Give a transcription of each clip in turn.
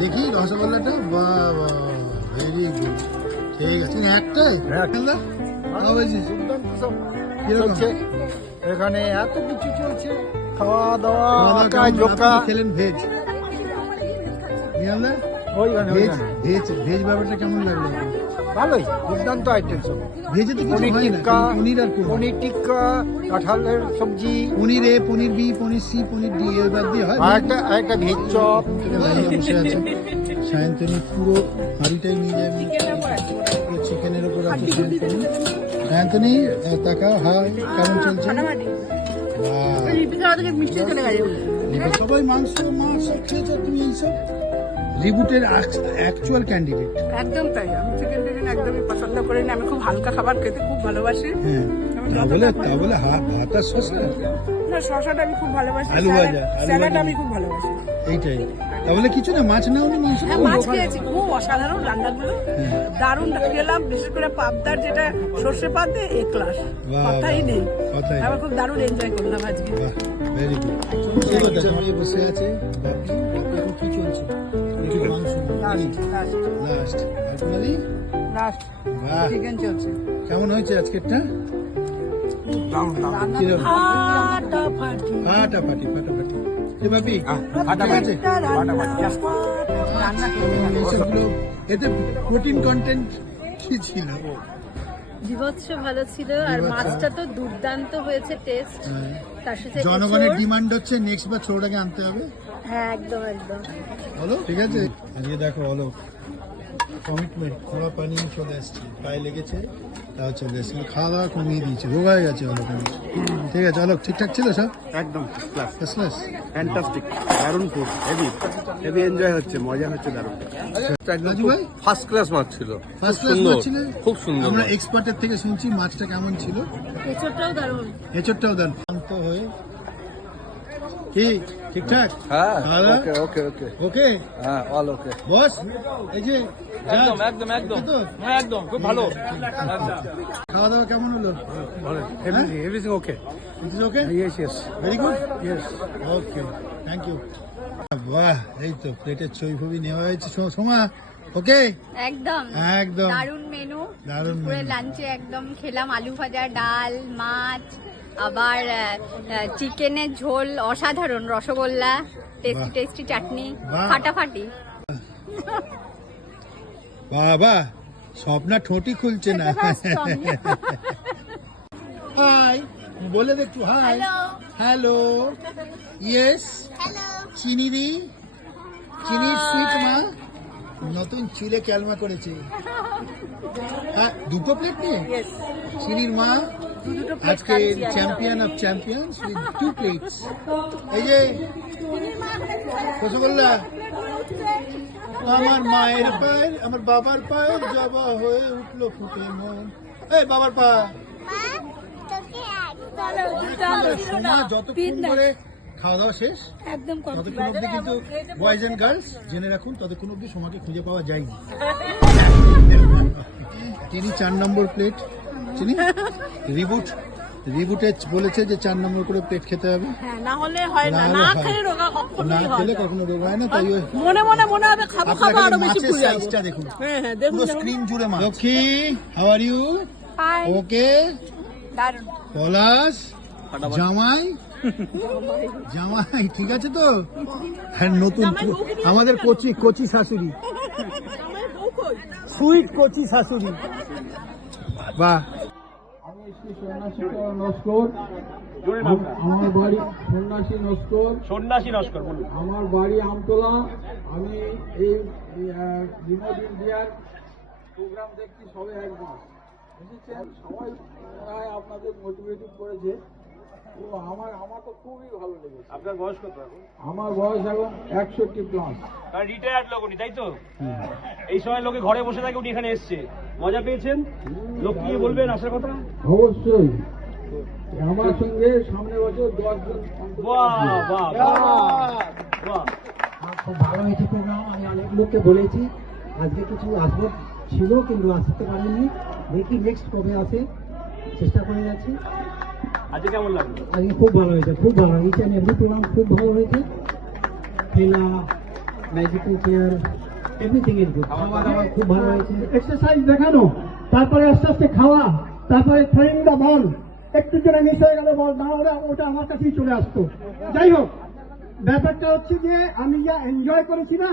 দেখি রসগোল্লাটা, বাহ বাহ, ভেরি গুড। ঠিক আছে, একটাই এখানে এত কিছু চলছে, খাওয়া দাওয়া খেলেন ভেজ, ভেজ ব্যাপারটা কেমন লাগলো? ভালোই, দুর্দান্ত আইটেম সব। ভেজে তো কিছু হয় না, পনির আর পনির টিক্কা, কাঁঠালের সবজি, পনির এ, পনির বি, পনির সি, পনির ডি, এর বাদ দিয়ে হয়। একটা ভেজ চপ। বসে আছে সায়ন্তনী, পুরো হাঁড়িটাই নিয়ে যাবে চিকেনের উপর আছে সায়ন্তনী। সায়ন্তনী তাকাও, হাই, কেমন চলছে? সবাই মাংস মাছ সব খেয়েছো তুমি, এইসব রিবুটের অ্যাকচুয়াল ক্যান্ডিডেট। একদম তাই, আমি চিকেন টিকেন একদমই পছন্দ করি না, আমি খুব হালকা খাবার খেতে খুব ভালোবাসি। হ্যাঁ, তা বলে ভাত আর শসা না, শসাটা আমি খুব ভালোবাসি, আলু ভাজা, স্যালাড আমি খুব ভালোবাসি। এইটাই, তাহলে কিছু না, মাছ নাও নি, মাংস হ্যাঁ, মাছ খেয়েছি, খুব অসাধারণ রান্নাগুলো, দারুণ খেলাম। বিশেষ করে পাবদার যেটা সর্ষে পাত দিয়ে এ ক্লাস, কথাই নেই। আমি খুব দারুণ এনজয় করলাম আজকে। Very good. আমি বসে আছে বাপি, এখন কি চলছে? মাংস লাস্ট, আপনারই লাস্ট চিকেন চলছে। কেমন হয়েছে আজকেরটা? ফাটাফাটি ফাটাফাটি। এ বাপি, এতে প্রোটিন কন্টেন্ট কি ছিল? বিভৎস ভালো ছিল, আর মাছটা তো দুর্দান্ত হয়েছে টেস্ট। তার সাথে জনগণের ডিমান্ড হচ্ছে নেক্সট বার ছোটটাকে আনতে হবে। হ্যাঁ, একদম একদম। হলো, ঠিক আছে। আজকে দেখো হলো কমিটমেন্ট, খোলা পানি চলে আসছে, পায়ে লেগেছে তাও চলে এসেছিল, খাওয়া দাওয়া কমিয়ে দিয়েছে, রোগ হয়ে গেছে হলো। ঠিক আছে, হলো ঠিকঠাক ছিল সব, একদম ফার্স্ট ক্লাস, ফ্যান্টাস্টিক, দারুণ ফুড, হেভি এনজয় হচ্ছে, মজা হচ্ছে, দারুণ। রাজু ভাই ফার্স্ট ক্লাস মাছ ছিল, ফার্স্ট ক্লাস মাছ ছিল, খুব সুন্দর। আমরা এক্সপার্টের থেকে শুনছি মাছটা কেমন ছিল। এঁচোড়টাও দারুণ, এঁচোড়টাও দারুণ। শান্ত হয়ে কি ঠিকঠাক? হ্যাঁ, ওকে ওকে ওকে ওকে, হ্যাঁ, অল ওকে বস। এই যে একদম একদম একদম, হ্যাঁ একদম, খুব ভালো। খাওয়া দাওয়া কেমন হলো? Everything okay, it is okay, yes very good, yes, okay, thank you. বাহ, এই তো প্লেটের ছবি নেওয়া হয়েছে। সোমা, ওকে, একদম একদম দারুণ মেনু। দারুণ পুরো menu। লাঞ্চে একদম খেলাম আলু ভাজা, ডাল, মাছ, আবার চিকেনের ঝোল অসাধারণ, রসগোল্লা, টেস্টি টেস্টি চাটনি, বাহ। ফাটাফাটি। বাবা, স্বপ্না ঠোঁটি খুলছে না। হাই বলে দে একটু, হাই, হ্যালো, ইয়েস, চিনি দি, চিনির সুইট মা নতুন চুলে ক্যালমা করেছে। হ্যাঁ, দুটো প্লেট নিয়ে চিনির মা আজকে champion of champions with 2 plates. এই যে রসগোল্লা, আমার মায়ের পায়ের, আমার বাবার পায়ের জবা হয়ে উঠলো ফুটে মন। এই বাবার পা যতক্ষণ করে খাওয়া দাওয়া শেষ, একদম ততক্ষণ অব্দি কিন্তু বয়েজ এন্ড গার্লস জেনে রাখুন, ততক্ষণ অব্দি সোমাকে খুঁজে পাওয়া যায়নি। তিনি 4 নম্বর প্লেট, চিনি রিবুটে বলেছে যে 4 নম্বর করে প্লেট খেতে হবে, হ্যাঁ, না হলে হয় না, না খেলে রোগা না কখনোই হয় খেলে না। কখনো রোগ হয় না। তাই মনে মনে মনে হবে খাবো খাবো, আরো বেশি মাছের ভুলে যাবো। সাইজটা দেখুন, হ্যাঁ হ্যাঁ, দেখুন পুরো স্ক্রিন জুড়ে মাছ। Lakshmi, how are you? Hi, okay, দারুণ। পলাশ, জামাই জামাই ঠিক আছে তো? হ্যাঁ, নতুন আমাদের কচি শাশুড়ি, সুইট কচি শাশুড়ি। বাহ, আমার বাড়ি সন্ন্যাসী নস্কর, আমার বাড়ি আমতলা। আমি এই রিমোট ইন্ডিয়ার প্রোগ্রাম দেখছি সবে 1 মাস, বুঝেছেন? সবাই প্রায় আপনাদের মোটিভেটিভ করেছে, তো আমার তো খুবই ভালো লেগেছে। আপনার বয়স কত এখন? আমার বয়স এখন 61+। রিটায়ার্ড লোক উনি, তাই তো? এই সময় লোকে ঘরে বসে থাকে, উনি এখানে এসছে, মজা পেয়েছেন? লোক কি বলবেন আসার কথা? অবশ্যই আমার সঙ্গে সামনে বছর 10 জন। বাহ বাহ বাহ, খুব ভালো হয়েছে প্রোগ্রাম। আমি অনেক লোককে বলেছি, আজকে কিছু আসবার ছিল কিন্তু আসতে পারিনি, দেখি নেক্সট কবে আসে, চেষ্টা করে যাচ্ছি। আজকে কেমন লাগলো? আজকে খুব ভালো হয়েছে, খুব ভালো। ইচ অ্যান্ড এভরি প্রোগ্রাম খুব ভালো হয়েছে। খেলা, magical chair everything is good. খাওয়া দাওয়া খুব ভালো হয়েছে, এক্সারসাইজ দেখানো, তারপরে আস্তে আস্তে খাওয়া, তারপরে থ্রোয়িং দ্য বল, একটু জোরে মিস হয়ে গেল বল না হলে ওটা আমার কাছেই চলে আসতো। যাই হোক, ব্যাপারটা হচ্ছে যে আমি যা এনজয় করেছি না,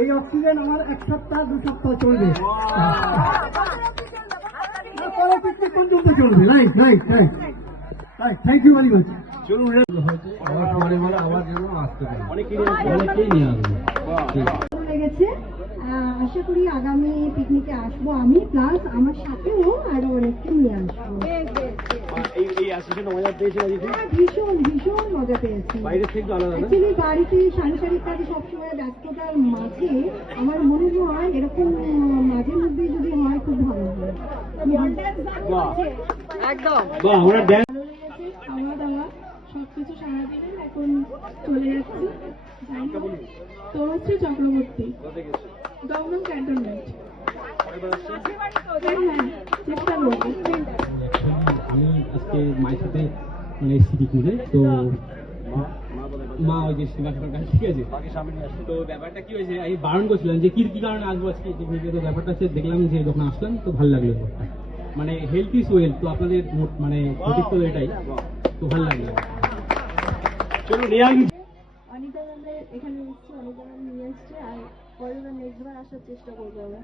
এই অক্সিজেন আমার 1 সপ্তাহ 2 সপ্তাহ চলবে, পরবর্তী পর্যন্ত চলবে। Right right right right, thank you very much. চলুন আবার পরে বলে আবার যেন আসতে পারে, অনেকেই নিয়ে আসবে। ভালো লেগেছে। আশা করি আগামী পিকনিকে আসবো আমি, প্লাস আমার সাথেও আরো অনেককে নিয়ে আসবো। এই অ্যাসোসিয়েশন মজা পেয়েছে নাকি? ভীষণ ভীষণ মজা পেয়েছি। বাইরের থেকে আলাদা না? অ্যাকচুয়ালি বাড়িতে সাংসারিক কাজে সবসময় ব্যস্ততার মাঝে আমার মনে হয় এরকম মাঝে মধ্যে যদি হয় খুব ভালো হয়। একদম বাহ, আমরা ড্যান্স ভালো লেগেছে, খাওয়া দাওয়া সবকিছু সারাদিনের এখন চলে যাচ্ছি। তনুশ্রী চক্রবর্তী, দমদম ক্যান্টনমেন্ট। হ্যাঁ, চেষ্টা করবো। আমি আজকে মায়ের সাথে মানে সিটি ট্যুরে, তো মা ওই যে সিঙ্গাপুরের কাছে, ঠিক আছে, তো ব্যাপারটা কি হয়েছে, আমি বারণ করছিলাম যে কি কি কারণে আসবো আজকে পিকনিকে, তো ব্যাপারটা হচ্ছে দেখলাম যে যখন আসলাম তো ভালো লাগলো ব্যাপারটা, মানে হেলথ ইজ ওয়েলথ, তো আপনাদের মানে সঠিক তো এটাই, তো ভালো লাগলো। চলুন রিয়াং অনিতা ম্যামের এখানে এসছে, অনিতা ম্যাম নিয়ে এসছে, আর পরের বার নেক্সট বার আসার চেষ্টা করবো আমরা।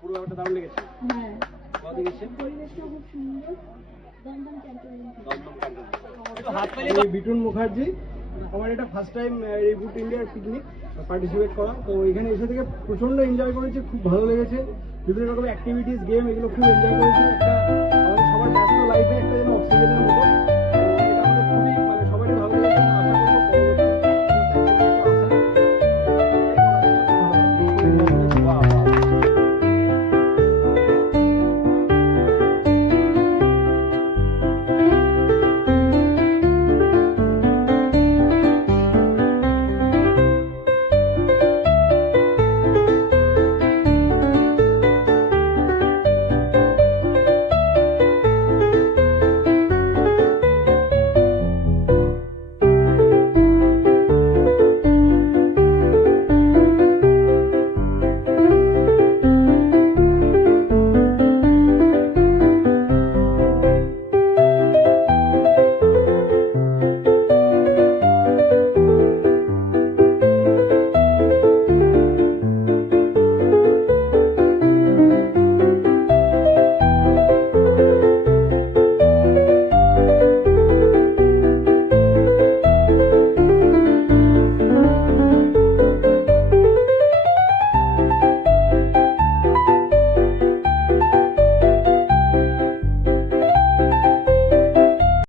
পুরো ব্যাপারটা দারুণ লেগেছে। হ্যাঁ, ভালো লেগেছে। পরিবেশটা খুব সুন্দর। দমদম ক্যান্টনমেন্ট। বিটুন মুখার্জি, আমার এটা ফার্স্ট টাইম রিবুট ইন্ডিয়ার পিকনিক পার্টিসিপেট করা, তো এখানে এসে থেকে প্রচন্ড এনজয় করেছি, খুব ভালো লেগেছে। বিভিন্ন রকম অ্যাক্টিভিটিস, গেম, এগুলো খুব এনজয় করেছি। একটা আমাদের সবার ব্যস্ত লাইফে একটা যেন অক্সিজেনের মতো